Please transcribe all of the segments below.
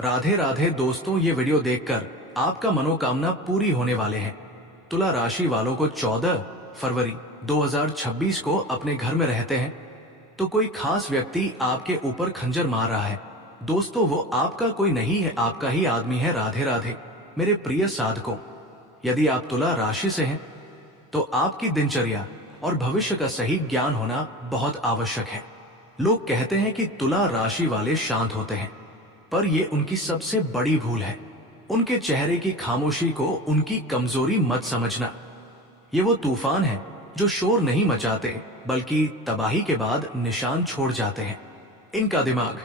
राधे राधे दोस्तों, ये वीडियो देखकर आपका मनोकामना पूरी होने वाले हैं। तुला राशि वालों को 14 फरवरी 2026 को अपने घर में रहते हैं तो कोई खास व्यक्ति आपके ऊपर खंजर मार रहा है। दोस्तों, वो आपका कोई नहीं है, आपका ही आदमी है। राधे राधे मेरे प्रिय साधकों, यदि आप तुला राशि से हैं तो आपकी दिनचर्या और भविष्य का सही ज्ञान होना बहुत आवश्यक है। लोग कहते हैं कि तुला राशि वाले शांत होते हैं, पर यह उनकी सबसे बड़ी भूल है। उनके चेहरे की खामोशी को उनकी कमजोरी मत समझना। ये वो तूफान है जो शोर नहीं मचाते बल्कि तबाही के बाद निशान छोड़ जाते हैं। इनका दिमाग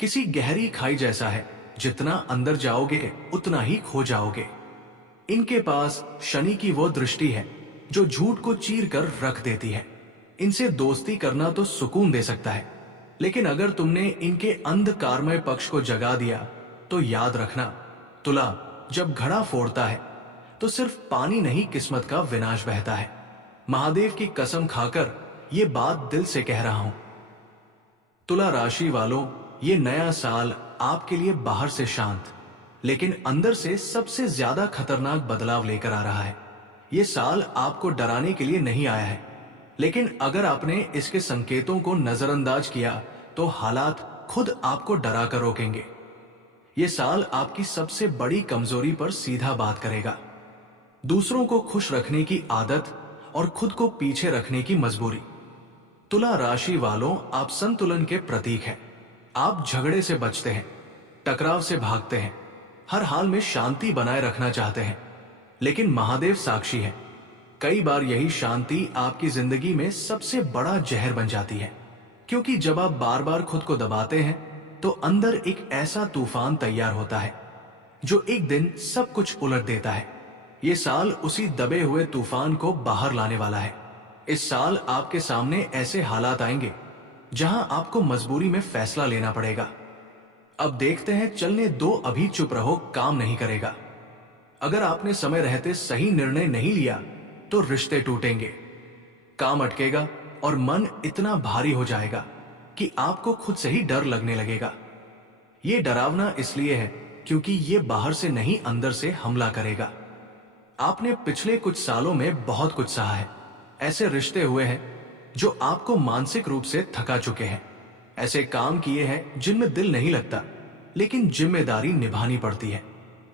किसी गहरी खाई जैसा है, जितना अंदर जाओगे उतना ही खो जाओगे। इनके पास शनि की वो दृष्टि है जो झूठ को चीर कर रख देती है। इनसे दोस्ती करना तो सुकून दे सकता है, लेकिन अगर तुमने इनके अंधकारमय पक्ष को जगा दिया तो याद रखना, तुला जब घड़ा फोड़ता है तो सिर्फ पानी नहीं, किस्मत का विनाश बहता है। महादेव की कसम खाकर ये बात दिल से कह रहा हूं। तुला राशि वालों, ये नया साल आपके लिए बाहर से शांत लेकिन अंदर से सबसे ज्यादा खतरनाक बदलाव लेकर आ रहा है। ये साल आपको डराने के लिए नहीं आया है, लेकिन अगर आपने इसके संकेतों को नजरअंदाज किया तो हालात खुद आपको डरा कर रोकेंगे। ये साल आपकी सबसे बड़ी कमजोरी पर सीधा बात करेगा। दूसरों को खुश रखने की आदत और खुद को पीछे रखने की मजबूरी। तुला राशि वालों, आप संतुलन के प्रतीक हैं। आप झगड़े से बचते हैं, टकराव से भागते हैं, हर हाल में शांति बनाए रखना चाहते हैं, लेकिन महादेव साक्षी है, कई बार यही शांति आपकी जिंदगी में सबसे बड़ा जहर बन जाती है। क्योंकि जब आप बार बार खुद को दबाते हैं तो अंदर एक ऐसा तूफान तैयार होता है जो एक दिन सब कुछ उलट देता है। ये साल उसी दबे हुए तूफान को बाहर लाने वाला है। इस साल आपके सामने ऐसे हालात आएंगे जहां आपको मजबूरी में फैसला लेना पड़ेगा। अब देखते हैं, चलने दो, अभी चुप रहो, काम नहीं करेगा। अगर आपने समय रहते सही निर्णय नहीं लिया तो रिश्ते टूटेंगे, काम अटकेगा और मन इतना भारी हो जाएगा कि आपको खुद से ही डर लगने लगेगा। ये डरावना इसलिए है क्योंकि ये बाहर से नहीं, अंदर से हमला करेगा। आपने पिछले कुछ सालों में बहुत कुछ सहा है। ऐसे रिश्ते हुए हैं जो आपको मानसिक रूप से थका चुके हैं। ऐसे काम किए हैं जिनमें दिल नहीं लगता लेकिन जिम्मेदारी निभानी पड़ती है।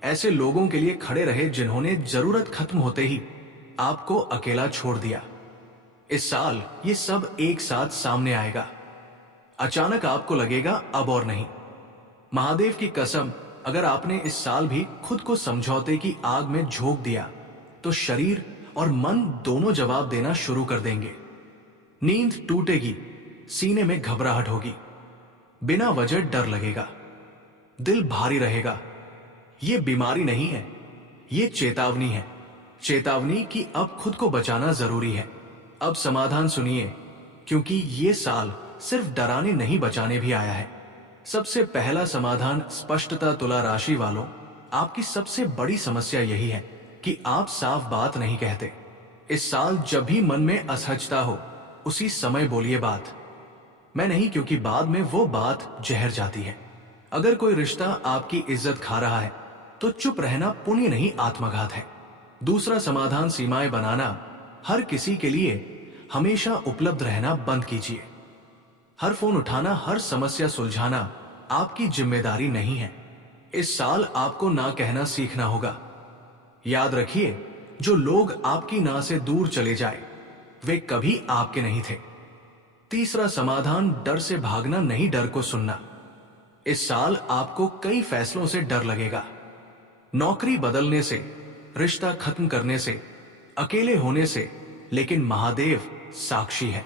ऐसे लोगों के लिए खड़े रहे जिन्होंने जरूरत खत्म होते ही आपको अकेला छोड़ दिया। इस साल ये सब एक साथ सामने आएगा। अचानक आपको लगेगा अब और नहीं। महादेव की कसम, अगर आपने इस साल भी खुद को समझौते की आग में झोंक दिया तो शरीर और मन दोनों जवाब देना शुरू कर देंगे। नींद टूटेगी, सीने में घबराहट होगी, बिना वजह डर लगेगा, दिल भारी रहेगा। ये बीमारी नहीं है, ये चेतावनी है। चेतावनी कि अब खुद को बचाना जरूरी है। अब समाधान सुनिए, क्योंकि ये साल सिर्फ डराने नहीं, बचाने भी आया है। सबसे पहला समाधान स्पष्टता। तुला राशि वालों, आपकी सबसे बड़ी समस्या यही है कि आप साफ बात नहीं कहते। इस साल जब भी मन में असहजता हो उसी समय बोलिए बात। मैं नहीं, क्योंकि बाद में वो बात जहर जाती है। अगर कोई रिश्ता आपकी इज्जत खा रहा है तो चुप रहना पुण्य नहीं, आत्मघात है। दूसरा समाधान सीमाएं बनाना। हर किसी के लिए हमेशा उपलब्ध रहना बंद कीजिए। हर फोन उठाना, हर समस्या सुलझाना आपकी जिम्मेदारी नहीं है। इस साल आपको ना कहना सीखना होगा। याद रखिए, जो लोग आपकी ना से दूर चले जाए वे कभी आपके नहीं थे। तीसरा समाधान, डर से भागना नहीं, डर को सुनना। इस साल आपको कई फैसलों से डर लगेगा। नौकरी बदलने से, रिश्ता खत्म करने से, अकेले होने से, लेकिन महादेव साक्षी है,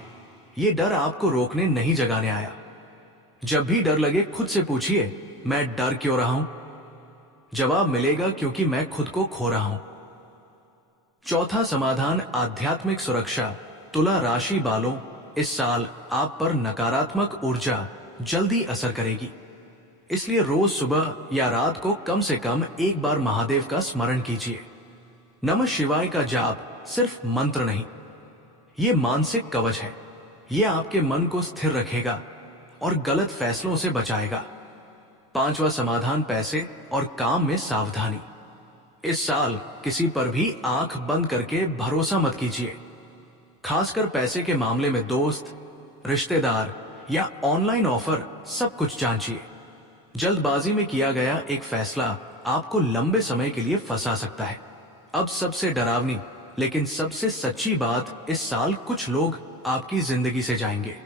ये डर आपको रोकने नहीं, जगाने आया। जब भी डर लगे खुद से पूछिए, मैं डर क्यों रहा हूं? जवाब मिलेगा, क्योंकि मैं खुद को खो रहा हूं। चौथा समाधान, आध्यात्मिक सुरक्षा। तुला राशि वालों, इस साल आप पर नकारात्मक ऊर्जा जल्दी असर करेगी, इसलिए रोज सुबह या रात को कम से कम एक बार महादेव का स्मरण कीजिए। नमः शिवाय का जाप सिर्फ मंत्र नहीं, ये मानसिक कवच है। ये आपके मन को स्थिर रखेगा और गलत फैसलों से बचाएगा। 5वां समाधान, पैसे और काम में सावधानी। इस साल किसी पर भी आंख बंद करके भरोसा मत कीजिए। खासकर पैसे के मामले में दोस्त, रिश्तेदार या ऑनलाइन ऑफर, सब कुछ जांचिए। जल्दबाजी में किया गया एक फैसला आपको लंबे समय के लिए फंसा सकता है। अब सबसे डरावनी लेकिन सबसे सच्ची बात, इस साल कुछ लोग आपकी जिंदगी से जाएंगे।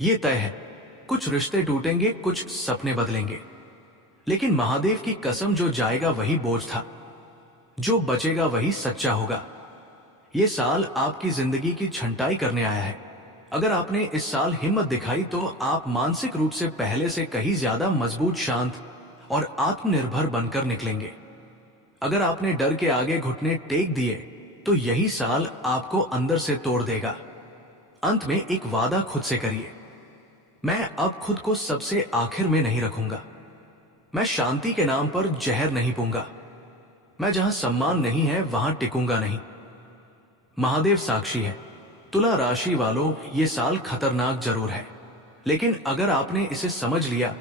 ये तय है, कुछ रिश्ते टूटेंगे, कुछ सपने बदलेंगे। लेकिन महादेव की कसम, जो जाएगा वही बोझ था, जो बचेगा वही सच्चा होगा। ये साल आपकी जिंदगी की छंटाई करने आया है। अगर आपने इस साल हिम्मत दिखाई तो आप मानसिक रूप से पहले से कहीं ज्यादा मजबूत, शांत और आत्मनिर्भर बनकर निकलेंगे। अगर आपने डर के आगे घुटने टेक दिए तो यही साल आपको अंदर से तोड़ देगा। अंत में एक वादा खुद से करिए, मैं अब खुद को सबसे आखिर में नहीं रखूंगा। मैं शांति के नाम पर जहर नहीं पीऊंगा। मैं जहां सम्मान नहीं है वहां टिकूंगा नहीं। महादेव साक्षी है। तुला राशि वालों, ये साल खतरनाक जरूर है, लेकिन अगर आपने इसे समझ लिया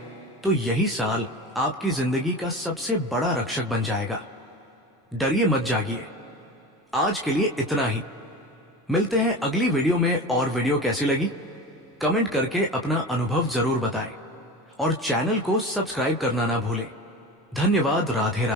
तो यही साल आपकी जिंदगी का सबसे बड़ा रक्षक बन जाएगा। डरिए मत, जागिए। आज के लिए इतना ही। मिलते हैं अगली वीडियो में। और वीडियो कैसी लगी कमेंट करके अपना अनुभव जरूर बताएं और चैनल को सब्सक्राइब करना ना भूलें। धन्यवाद। राधे राधे।